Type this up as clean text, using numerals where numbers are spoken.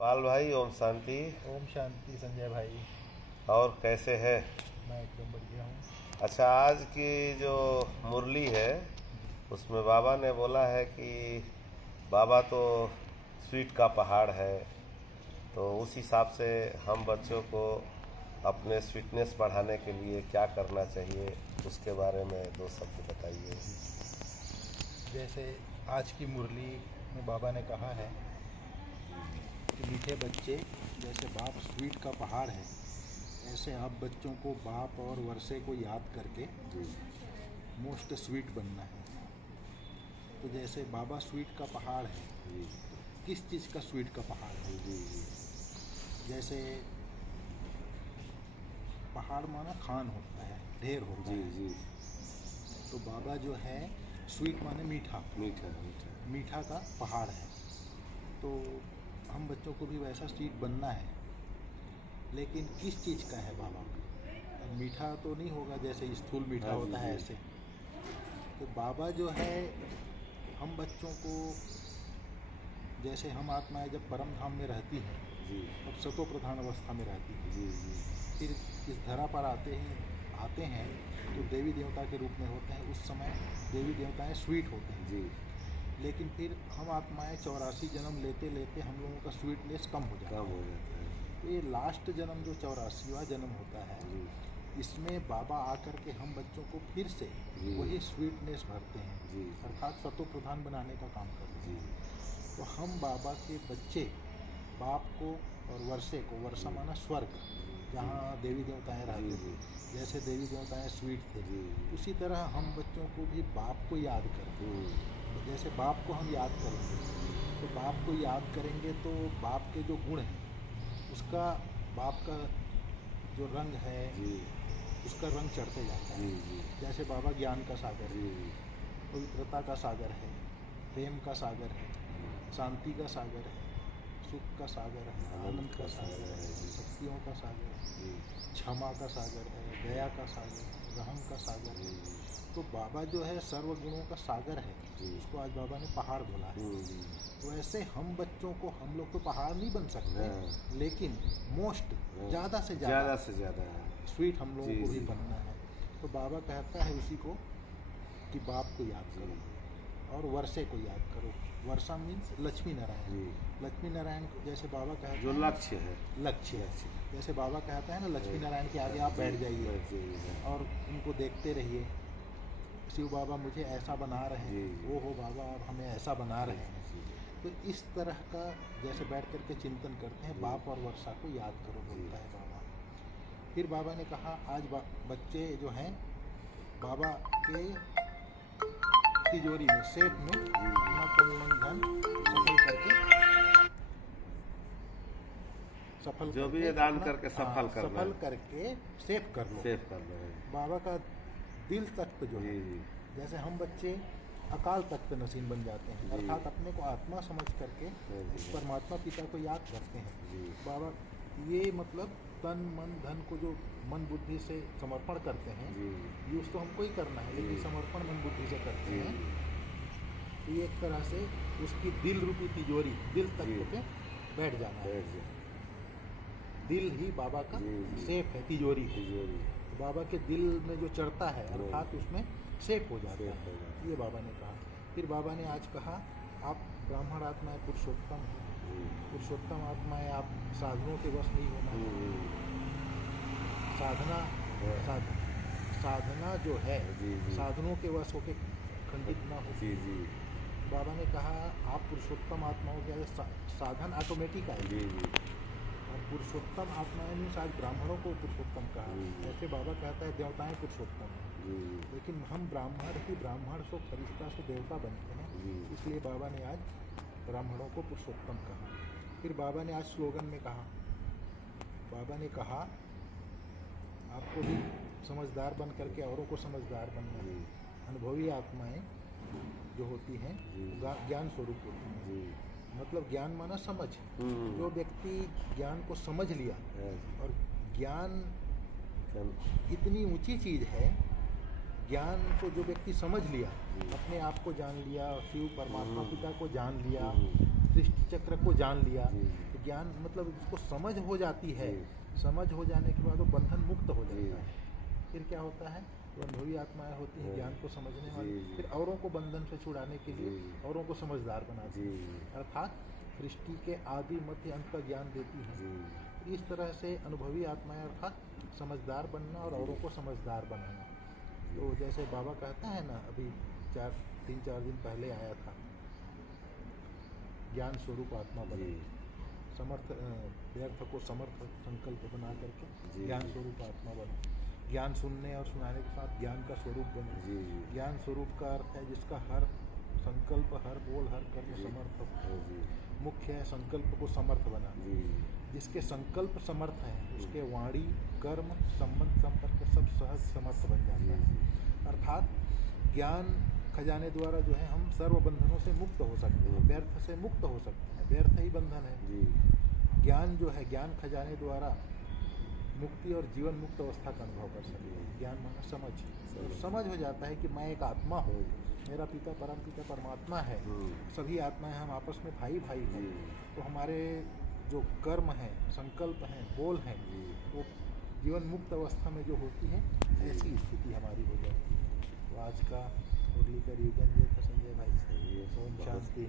पाल भाई, ओम शांति। ओम शांति संजय भाई। और कैसे है? मैं एकदम बढ़िया हूँ। अच्छा, आज की जो मुरली है जी। उसमें बाबा ने बोला है कि बाबा तो स्वीट का पहाड़ है, तो उस हिसाब से हम बच्चों को अपने स्वीटनेस बढ़ाने के लिए क्या करना चाहिए, उसके बारे में दो शब्द बताइए। जी, जैसे आज की मुरली में बाबा ने कहा है कि मीठे बच्चे, जैसे बाप स्वीट का पहाड़ है, ऐसे आप बच्चों को बाप और वर्षे को याद करके मोस्ट स्वीट बनना है। तो जैसे बाबा स्वीट का पहाड़ है, तो किस चीज़ का स्वीट का पहाड़ है? जैसे पहाड़ माना खान होता है, ढेर होता है। तो बाबा जो है स्वीट माने मीठा मीठा मीठा मीठा का पहाड़ है। तो हम बच्चों को भी वैसा स्वीट बनना है, लेकिन किस चीज़ का है बाबा? अब मीठा तो नहीं होगा जैसे स्थूल मीठा होता है ऐसे। तो बाबा जो है हम बच्चों को, जैसे हम आत्माएं जब परम धाम में रहती हैं तब सतो प्रधान अवस्था में रहती है, फिर इस धरा पर आते हैं तो देवी देवता के रूप में होते हैं। उस समय देवी देवताएं स्वीट होते हैं, लेकिन फिर हम आत्माएं 84 जन्म लेते लेते हम लोगों का स्वीटनेस कम हो जाता है। तो ये लास्ट जन्म जो 84वां जन्म होता है, इसमें बाबा आकर के हम बच्चों को फिर से वही स्वीटनेस भरते हैं, अर्थात सतो प्रधान बनाने का काम करते हैं। तो हम बाबा के बच्चे बाप को और वर्षे को, वर्षा माना स्वर्ग, जहाँ देवी देवताएं रहते थे, जैसे देवी देवताएं स्वीट थे, उसी तरह हम बच्चों को भी बाप को याद करते हैं। तो जैसे बाप को हम याद करेंगे, तो बाप को याद करेंगे तो बाप के जो गुण हैं उसका, बाप का जो रंग है उसका रंग चढ़ते जाता है। जैसे बाबा ज्ञान का सागर है, पवित्रता का सागर है, प्रेम का सागर है, शांति का सागर है, सुख का सागर है, आनंद का सागर है, शक्तियों का सागर है, क्षमा का सागर है, दया का सागर है, रहम का सागर है। तो बाबा जो है सर्व गुणों का सागर है, उसको आज बाबा ने पहाड़ बोला है। तो ऐसे हम बच्चों को, हम लोग तो पहाड़ नहीं बन सकते, लेकिन मोस्ट ज़्यादा से ज़्यादा स्वीट हम लोगों को भी बनना है। तो बाबा कहता है उसी को कि बाप को याद करो और वर्षे को याद करो। वर्षा मीन्स लक्ष्मी नारायण। लक्ष्मी नारायण को जैसे बाबा कहते हैं, जो लक्ष्य है, जैसे बाबा कहता है ना, लक्ष्मी नारायण के आगे आप बैठ जाइए और उनको देखते रहिए। शिव बाबा मुझे ऐसा बना रहे हैं, वो हो बाबा और हमें ऐसा बना रहे हैं। तो इस तरह का जैसे बैठ करके चिंतन करते हैं, बाप और वर्षा को याद करो बोलता है बाबा। फिर बाबा ने कहा आज बच्चे जो हैं बाबा के तिजोरी में, सेफ में अपना तन मन धन सफल जो भी दान करके सफल करके सेफ कर लो। बाबा का दिल तख्त जो है, जैसे हम बच्चे अकाल तख्त नसीन बन जाते हैं, अर्थात अपने को आत्मा समझ करके उस परमात्मा पिता को याद करते हैं। बाबा ये मतलब तन मन धन को जो मन बुद्धि से समर्पण करते हैं, यूज तो हमको ही करना है, लेकिन समर्पण मन बुद्धि से करते हैं। तो ये एक तरह से उसकी दिल रूपी तिजोरी, दिल तख्त पे बैठ जाना है। दिल ही बाबा का सेफ है, तिजोरी है। तो बाबा के दिल में जो चढ़ता है, अर्थात उसमें सेफ हो जाता है। ये बाबा ने कहा। फिर बाबा ने आज कहा आप ब्राह्मण आत्माएं पुरुषोत्तम हैं, पुरुषोत्तम आत्माएं, आप साधनों के वश नहीं होना है। साधना जो है साधनों के वश होके खंडित ना हो। बाबा ने कहा आप पुरुषोत्तम आत्माओं के साधन ऑटोमेटिक आएगी। और पुरुषोत्तम आत्माएं मीन्स आज ब्राह्मणों को पुरुषोत्तम कहा। ऐसे बाबा कहता है देवताएं पुरुषोत्तम हैं, लेकिन हम ब्राह्मण ही ब्राह्मण से फरिश्ता से देवता बनते हैं, इसलिए बाबा ने आज ब्राह्मणों को पुरुषोत्तम कहा। फिर बाबा ने आज स्लोगन में कहा, बाबा ने कहा आपको भी समझदार बन करके औरों को समझदार बनना है। अनुभवी आत्माएं जो होती हैं ज्ञान स्वरूप होती हैं। मतलब ज्ञान माना समझ। जो व्यक्ति ज्ञान को समझ लिया, और ज्ञान इतनी ऊंची चीज है, ज्ञान को जो व्यक्ति समझ लिया, अपने आप को जान लिया, शिव परमात्मा पिता को जान लिया, सृष्टि चक्र को जान लिया, ज्ञान मतलब उसको समझ हो जाती है, जी। समझ हो जाने के बाद वो बंधन मुक्त हो जाता है। फिर क्या होता है, तो अनुभवी आत्माएं होती हैं ज्ञान को समझने वाली, जी। फिर औरों को बंधन से छुड़ाने के लिए जी। औरों को समझदार बनाती जी। हैं, अर्थात सृष्टि के आदि मध्य अंत का ज्ञान देती हैं। जी। इस तरह से अनुभवी आत्माएं अर्थात समझदार बनना और औरों को समझदार बनाना। तो जैसे बाबा कहता है ना, अभी 3-4 दिन पहले आया था, ज्ञान स्वरूप आत्मा बने, समर्थ व्यर्थ को समर्थ संकल्प बना करके ज्ञान स्वरूप आत्मा बने, ज्ञान सुनने और सुनाने के साथ ज्ञान का स्वरूप बने। ज्ञान स्वरूप का अर्थ है जिसका हर संकल्प, हर बोल, हर कर्म समर्थ हो। मुख्य है संकल्प को समर्थ बना। जिसके संकल्प समर्थ हैं उसके वाणी, कर्म, संबंध, संपर्क सब सहज समर्थ बन जाता है। अर्थात ज्ञान खजाने द्वारा जो है हम सर्व बंधनों से मुक्त हो सकते हैं, व्यर्थ से मुक्त हो सकते हैं। व्यर्थ ही बंधन है। ज्ञान जो है, ज्ञान खजाने द्वारा मुक्ति और जीवन मुक्त अवस्था का अनुभव कर सकते हैं। ज्ञान माना समझ, तो समझ हो जाता है कि मैं एक आत्मा हूँ, मेरा पिता परम पिता परमात्मा है, सभी आत्माएं हम आपस में भाई भाई हैं। तो हमारे जो कर्म हैं, संकल्प हैं, बोल हैं, वो जीवन मुक्त अवस्था में जो होती है, ऐसी स्थिति हमारी हो जाती है। तो आज का मुरली का रीजन ये था संजय भाई। ओम शांति।